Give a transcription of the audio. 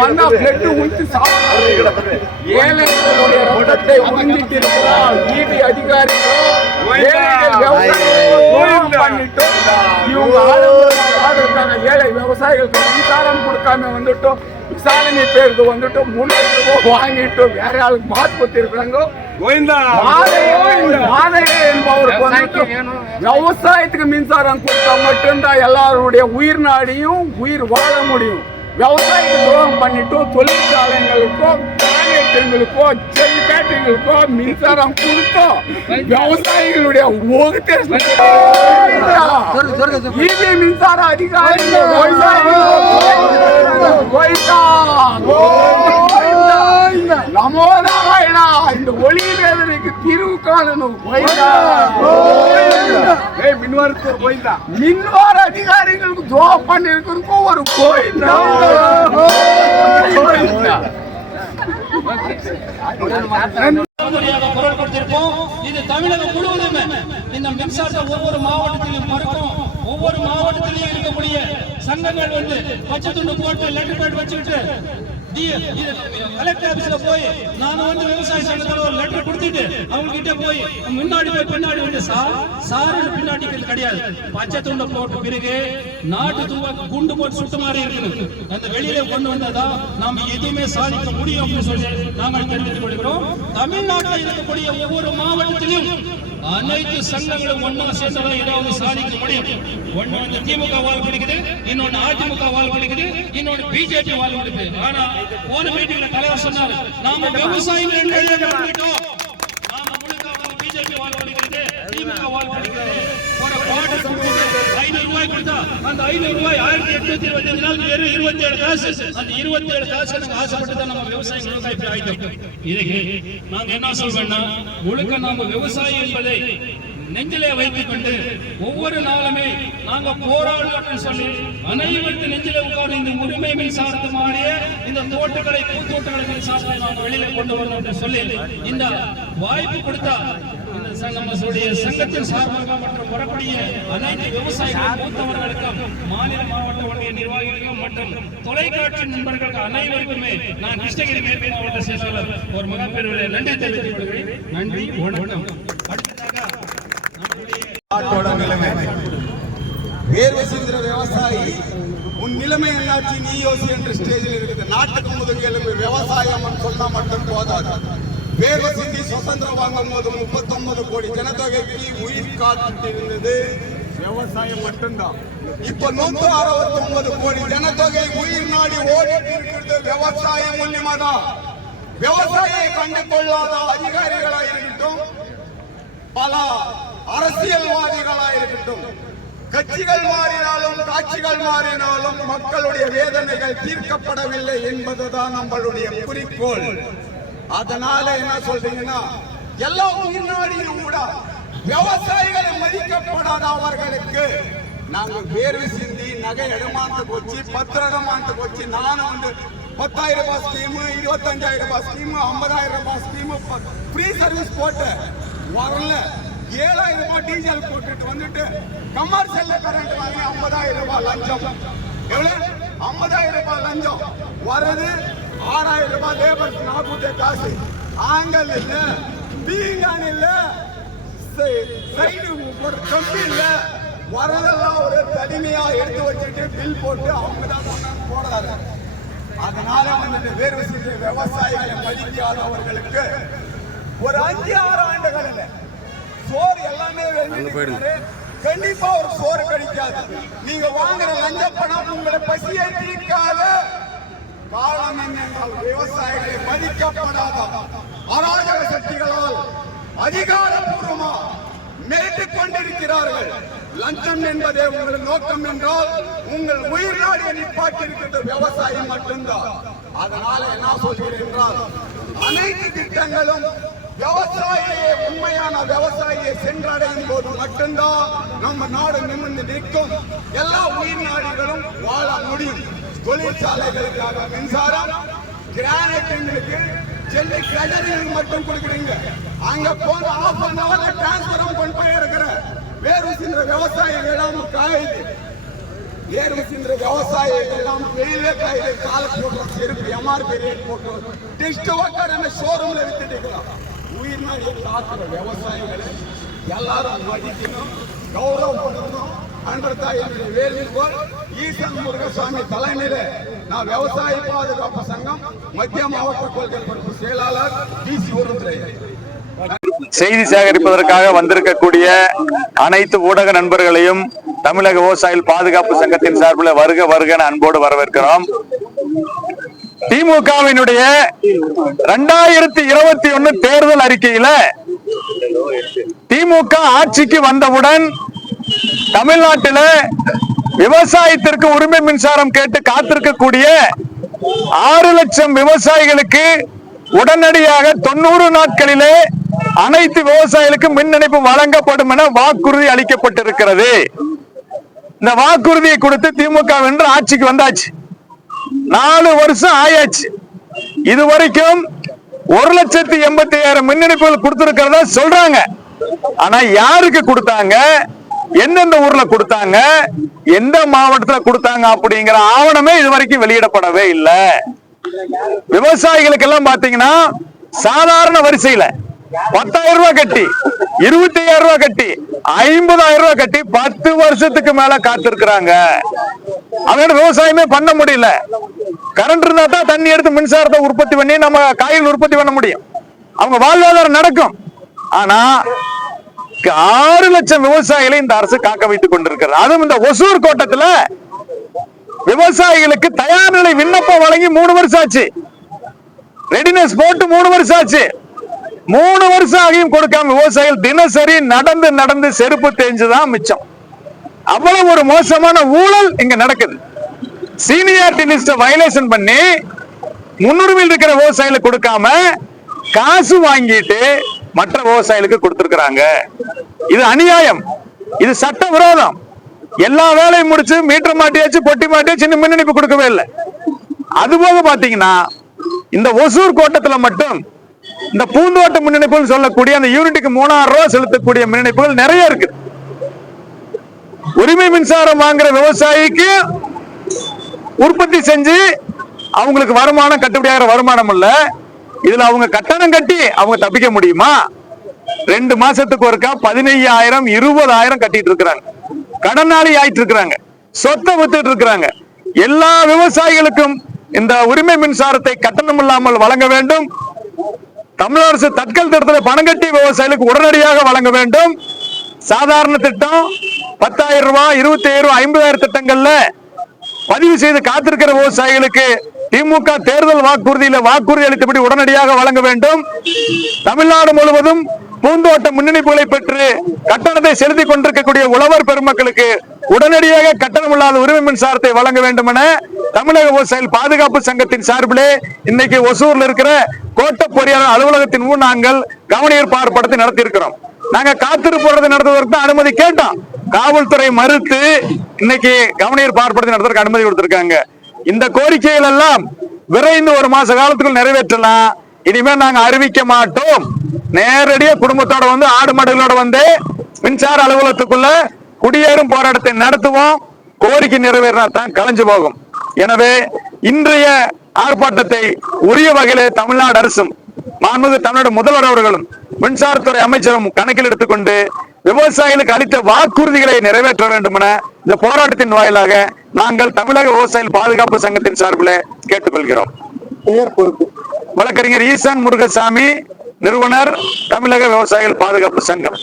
வந்தா பிளட் ஊற்றி சாப்பிட்டு ஏழைகளுடைய ரத்தத்தை உறிஞ்சிட்டு இருக்கிறார். ஈடி அதிகாரிகளோ பண்ணிட்டு இவங்க ஆளுக்கான ஏழை விவசாயிகளுக்கு மின்சாரம் கொடுக்காம வந்துட்டோம். விசாரணை பேருக்கு வந்துட்டு 3 லட்சம் ரூபாய் வாங்கிட்டு வேற ஆளுக்கு மாற்றி இருக்கிறாங்க. விவசாயத்துக்கு மின்சாரம் கொடுத்தா மட்டும்தான் எல்லாருடைய உயிர் நாடியும் உயிர் வாழ முடியும். விவசாயத்துக்கு துரோகம் பண்ணிட்டு தொழிற்சாலைகளுக்கோ காலேஜுகளுக்கோ செல் பேட்டரிகளுக்கோ மின்சாரம் கொடுத்தோ விவசாயிகளுடைய மின்சார அதிகாரிகள் நமோ நாராயணா. இந்த ஒளி வேதனைக்கு தீர்வு காணணும். மின்வார அதிகாரிகளுக்கு துரோகம் பண்ணிருக்கிறதுக்கும் ஒரு கோயில் குரல் கொடுத்திருக்கோம். இது தமிழகம் முழுவதும் இந்த மின்சாரத்தை ஒவ்வொரு மாவட்டத்திலும் மறுக்கும். ஒவ்வொரு மாவட்டத்திலையும் இருக்கக்கூடிய சங்கங்கள் வந்து பச்சை துண்டு போட்டு லெட்டர் பேட் வச்சுக்கிட்டு கலெக்டர் ஆபீஸ்ல போய் நான் வந்து விவசாய சங்கத்துல ஒரு லெட்டர் கொடுத்துட்டு அவங்க கிட்ட போய் முன்னாடி போய் பின்னாடி வந்து சார் பின்னாடி கிடையாது. பச்சை துண்டை போட்ட பிறகு நாட்டு தூவ குண்டு போட்டு சுத்த மாதிரி இருக்குது. அந்த வெளியில கொண்டு வந்ததா நாம எதுவுமே சாதிக்க முடியும் அப்படின்னு சொல்லி நாம தெரிவித்துக் கொள்கிறோம். தமிழ்நாட்டில் இருக்கக்கூடிய ஒவ்வொரு மாவட்டத்திலும் அனைத்து சங்கங்களும் ஒன்னா சேர்ந்ததான் ஏதாவது சாதிக்க முடியும். ஒண்ணு வந்து திமுக வால் பிடிக்குது, இன்னொன்னு அதிமுக வால் பிடிக்குது, இன்னொன்னு பிஜேபி வால் பிடிக்குது. ஆனா ஒரு மீட்டிங்ல தலைவர் சொன்னாரு, நாம விவசாயிகள் நாம முழுக்க பிஜேபி வால் பிடிக்கிறது, திமுக வால் பிடிக்கிறது. ஒரு பாட்டு 500 ரூபாய் கொடுத்தா அந்த 500 ரூபாய் 1825 நாள் 27 காசு. அந்த 27 காசு நாங்க ஆசைப்பட்டு தான் நம்ம விவசாயிகள் இப்படி ஆயிட்டோம். இதுக்கு நாங்க என்ன சொல்றோம்னா, முழுக்க நாம விவசாயி என்பதை நெஞ்சிலே வைத்துக் கொண்டு ஒவ்வொரு நாளுமே நாங்க போராடுவோம் சொல்லி அனைவருக்கு நெஞ்சிலே உட்கார்ந்து இந்த உரிமை மின்சாரத்து மாறிய இந்த தோட்டக்கலை பூத்தோட்டக்கலை மின்சாரத்தை நாங்க வெளியில கொண்டு வரணும் என்று சொல்லி இந்த வாய்ப்பு கொடுத்தா நம்மளுடைய சங்கத்தின் சார்பாக மற்றும் வரக்கூடிய அனைத்து விவசாயிகள் மூத்தவர்களுக்கும் மாநில மாவட்ட ஒன்றிய நிர்வாகிகளுக்கும் மற்றும் தொலைக்காட்சி நண்பர்களுக்கு அனைவருக்குமே நான் கிருஷ்ணகிரி மேற்கு மாவட்ட செயலாளர் ஒரு மிகப்பெரிய நன்றி தெரிவித்துக் கொள்கிறேன். நன்றி, வணக்கம். அடுத்ததாக வேர்வை சிந்துற விவசாயி உன் நிலைமை என்னாச்சு நீ யோசி என்று ஸ்டேஜில் இருக்குது. நாட்டுக்கு முதுகெலும்பு விவசாயம் சொன்னா மட்டும் போதாது. வேர்வை சிந்தி சுதந்திரம் வாங்கும் போது 39 கோடி ஜனத்தொகைக்கு உயிர் காத்துட்டு இருந்தது விவசாயம் மட்டும்தான். இப்ப 169 கோடி ஜனத்தொகை உயிர் நாடி ஓடிட்டு இருக்கிறது விவசாயம் மூலியமா தான். விவசாயியை கண்டு கொள்ளாத அதிகாரிகளா இருக்கட்டும், பல அரசியல்வாதிகளா இருக்கட்டும், கட்சிகள் மாறினாலும் காட்சிகள் மாறினாலும் மக்களுடைய வேதனைகள் தீர்க்கப்படவில்லை என்பதுதான் நம்மளுடைய குறிக்கோள். அதனால என்ன சொல்றீங்கன்னா, எல்லா உயிர்நாடியும் கூட விவசாயிகளை மதிக்கப்படாத அவர்களுக்கு நாங்க வேர்வை சிந்தி நகை இடமானத்துக்கு வச்சு 10 இடமானத்துக்கு வச்சு நானும் வந்து 10,000 ரூபாய் ஸ்கீமு, 25,000 ரூபாய் ஸ்கீமு, 50,000 ரூபாய் ஸ்கீமு ஃப்ரீ சர்வீஸ் போட்டு வரல. 7,000 ரூபாய் டீசல் போட்டுட்டு வந்துட்டு கமர்ஷியல்ல கரண்ட் வாங்கி 50,000 ரூபாய் லஞ்சம். எவ்வளவு? 50,000 ரூபாய் லஞ்சம் வருது. 6,000 ரூபாய் லேபர் நாக்கூட்ட காசு. ஆங்கல் இல்ல, பீங்கான் இல்ல, சைடு ஒரு கம்பி இல்ல, வரதெல்லாம் ஒரு தனிமையா எடுத்து வச்சுட்டு பில் போட்டு அவங்க தான் போடுறாரு. அதனால வந்துட்டு வேர்வை சிந்திய விவசாயிகளை மதிக்காதவர்களுக்கு ஒரு 5-6 ஆண்டுகள் இல்ல சோறு எல்லாமே கண்டிப்பா ஒரு சோறு கிடைக்காது. நீங்க வாங்குற லஞ்ச பணம் உங்களை பசியை தீர்க்காத. காரணம் என்னென்றால் விவசாயிகளை மதிக்கப்படாத அராஜக சக்திகளால் அதிகாரப்பூர்வமா மிரட்டிக் கொண்டிருக்கிறார்கள். லஞ்சம் என்பதே உங்கள் நோக்கம் என்றால் உங்கள் உயிர் நாடியை நிப்பாட்டிருக்கின்ற விவசாயம் மட்டும்தான். அதனால என்ன சொல்கிறேன் என்றால், அனைத்து திட்டங்களும் விவசாயியை உண்மையான விவசாயியை சென்றடையும் போது மட்டும்தான் நம்ம நாடு நிமிர்ந்து நிற்கும். எல்லா உயிர் நாடிகளும் வாழ முடியும். தொழிற்சாலைகளுக்காக மின்சாரம், கிரானைட்டுங்களுக்கு சென்னை கிரஜரிகளுக்கு மட்டும் கொடுக்குறீங்க. அங்க போன 1/2 hour டிரான்ஸ்பரம் கொண்டு போய் இருக்கிற வேர்வை சிந்துற விவசாயிகள் காயுது. வேர்வை சிந்துற விவசாயிகள் எல்லாம் வெயிலே காயில கால போடுற செருப்பு எம்ஆர்பி ரேட் போட்டு டெஸ்ட் உட்கார ஷோரூம்ல வித்துட்டுக்கலாம். உயிர் நாடி காக்கிற விவசாயிகளை எல்லாரும் மதிக்கணும், கௌரவப்படுத்தணும் அன்றதான் என்னுடைய வேண்டுகோள். ஈசன் முருகசாமி தலைமையில நான் விவசாய பாதுகாப்பு சங்கம் மத்திய மாவட்ட கொள்கை பொறுப்பு செயலாளர் டிசி உருந்துரை. செய்தி சேகரிப்பதற்காக வந்திருக்கக்கூடிய அனைத்து ஊடக நண்பர்களையும் தமிழக விவசாயிகள் பாதுகாப்பு சங்கத்தின் சார்பில் வருக வருகன அன்போடு வரவேற்கிறோம். திமுகவினுடைய 2021 தேர்தல் அறிக்கையில திமுக ஆட்சிக்கு வந்தவுடன் தமிழ்நாட்டில விவசாயத்திற்கு உரிமை மின்சாரம் கேட்டு காத்திருக்கக்கூடிய 6 லட்சம் விவசாயிகளுக்கு உடனடியாக 90 நாட்களிலே அனைத்து விவசாயிகளுக்கு மின் இணைப்பு வழங்கப்படும் என வாக்குறுதி அளிக்கப்பட்டிருக்கிறது. இந்த வாக்குறுதியை கொடுத்து திமுக வென்று ஆட்சிக்கு வந்தாச்சு. 4 வருஷம் ஆயாச்சு. இதுவரைக்கும் 1,80,000 மின் இணைப்புகள் கொடுத்திருக்கிறதா சொல்றாங்க. ஆனா யாருக்கு கொடுத்தாங்க, எந்தெந்த ஊர்ல கொடுத்தாங்க, எந்த மாவட்டத்துல கொடுத்தாங்க அப்படிங்கிற ஆவணமே இதுவரைக்கும் வெளியிடப்படவே இல்லை. விவசாயிகளுக்கு எல்லாம் பாத்தீங்கன்னா சாதாரண வரிசையில 10,000 ரூபாய் கட்டி, 25,000 ரூபாய் கட்டி, 50,000 ரூபாய் கட்டி 10 வருஷத்துக்கு மேல காத்திருக்கிறாங்க. அவங்க விவசாயமே பண்ண முடியல. கரண்ட் இருந்தா தான் தண்ணி எடுத்து மின்சாரத்தை உற்பத்தி பண்ணி நம்ம காய்கறி உற்பத்தி பண்ண முடியும். அவங்க வாழ்வாதாரம் நடக்கும். ஆனா 6 லட்சம் விவசாயிகளை இந்த அரசு காக்க வைத்துக் கொண்டிருக்கிறது. அதுவும் இந்த ஒசூர் கோட்டத்துல விவசாயிகளுக்கு தயார் நிலை விண்ணப்பம் வழங்கி 3 வருஷம் ஆச்சு. ரெடினஸ் போட்டு 3 வருஷம் ஆச்சு. 3 வருஷம் ஆகியும் கொடுக்காம விவசாயிகள் தினசரி நடந்து நடந்து செருப்பு தேஞ்சுதான் மிச்சம். அவ்வளவு ஒரு மோசமான ஊழல் இங்க நடக்குது. சீனியாரிட்டி லிஸ்ட வயலேஷன் பண்ணி முன்னுரிமையில் இருக்கிற விவசாயிகளுக்கு கொடுக்காம காசு வாங்கிட்டு மற்ற விவசாயிகளுக்கு கொடுத்திருக்கிறாங்க. இது அநியாயம், இது சட்ட விரோதம். எல்லா வேலையும் முடிச்சு மீட்டர் மாட்டியாச்சு, பொட்டி மாட்டியாச்சு, சின்ன மின் இணைப்பு கொடுக்கவே இல்லை. அதுபோக பாத்தீங்கன்னா இந்த ஒசூர் கோட்டத்துல மட்டும் இந்த பூந்தோட்ட மின் இணைப்புகள் சொல்லக்கூடிய அந்த யூனிட்டுக்கு 3,000 ரூபாய் செலுத்தக்கூடிய மின் இணைப்புகள் நிறைய இருக்கு. உரிமை மின்சாரம் வாங்குற விவசாயிக்கு உற்பத்தி செஞ்சு அவங்களுக்கு வருமானம் கட்டுப்படியாகிற வருமானம் இல்ல. இதுல அவங்க கட்டணம் கட்டி அவங்க தப்பிக்க முடியுமா? 2 மாசத்துக்கு ஒருக்கா 15,000 20,000 கட்டிட்டு இருக்கிறாங்க. கடனாளி ஆயிட்டு இருக்கிறாங்க, சொத்தை வித்துட்டு இருக்கிறாங்க. எல்லா விவசாயிகளுக்கும் இந்த உரிமை மின்சாரத்தை கட்டணம் இல்லாமல் வழங்க வேண்டும். தமிழக அரசு தட்கல் திட்டத்தில் பணம் கட்டி விவசாயிகளுக்கு உடனடியாக வழங்க வேண்டும். சாதாரண திட்டம் 10,000 ரூபாய், 25,000 ரூபாய், 50,000 திட்டங்கள்ல பதிவு செய்து காத்திருக்கிற விவசாயிகளுக்கு திமுக தேர்தல் வாக்குறுதியில வாக்குறுதி அளித்தபடி உடனடியாக வழங்க வேண்டும். தமிழ்நாடு முழுவதும் பூந்தோட்ட மின் இணைப்புகளை பெற்று கட்டணத்தை செலுத்திக் கொண்டிருக்கக்கூடிய உழவர் பெருமக்களுக்கு உடனடியாக கட்டணம் இல்லாத உரிமை மின்சாரத்தை வழங்க வேண்டும் என தமிழக விவசாயிகள் பாதுகாப்பு சங்கத்தின் சார்பிலே இன்னைக்கு ஒசூர்ல இருக்கிற கோட்ட பொறியாளர் அலுவலகத்தின் முன் நாங்கள் கவனஈர்ப்பு ஆர்ப்பாட்டத்தை நடத்தி இருக்கிறோம். நாங்க காத்திருப்பு நடத்துவதற்கு தான் அனுமதி கேட்டோம். காவல்துறை மறுத்து இன்னைக்கு கவனஈர்ப்பு ஆர்ப்பாட்டத்தை நடத்துவதற்கு அனுமதி கொடுத்திருக்காங்க. இந்த கோரிக்கைகள் எல்லாம் விரைந்து 1 மாச காலத்துக்குள் நிறைவேற்றலாம். இனிமே நாங்க அறிவிக்க மாட்டோம். நேரடியா குடும்பத்தோட வந்து ஆடு மாடுகளோட வந்து மின்சார அலுவலகத்துக்குள்ள குடியேறும் போராட்டத்தை நடத்துவோம். கோரிக்கை நிறைவேறினா தான் கலைஞ்சு போகும். எனவே இன்றைய ஆர்ப்பாட்டத்தை உரிய வகையிலே தமிழ்நாடு அரசும் மாண்புமிகு தமிழ்நாடு முதல்வர் அவர்களும் மின்சாரத்துறை அமைச்சரும் கணக்கில் எடுத்துக்கொண்டு விவசாயிகளுக்கு அளித்த வாக்குறுதிகளை நிறைவேற்ற வேண்டும் என இந்த போராட்டத்தின் வாயிலாக நாங்கள் தமிழக விவசாயிகள் பாதுகாப்பு சங்கத்தின் சார்பில் கேட்டுக்கொள்கிறோம். வழக்கறிஞர் ஈசன் முருகசாமி, நிறுவனர், தமிழக விவசாயிகள் பாதுகாப்பு சங்கம்.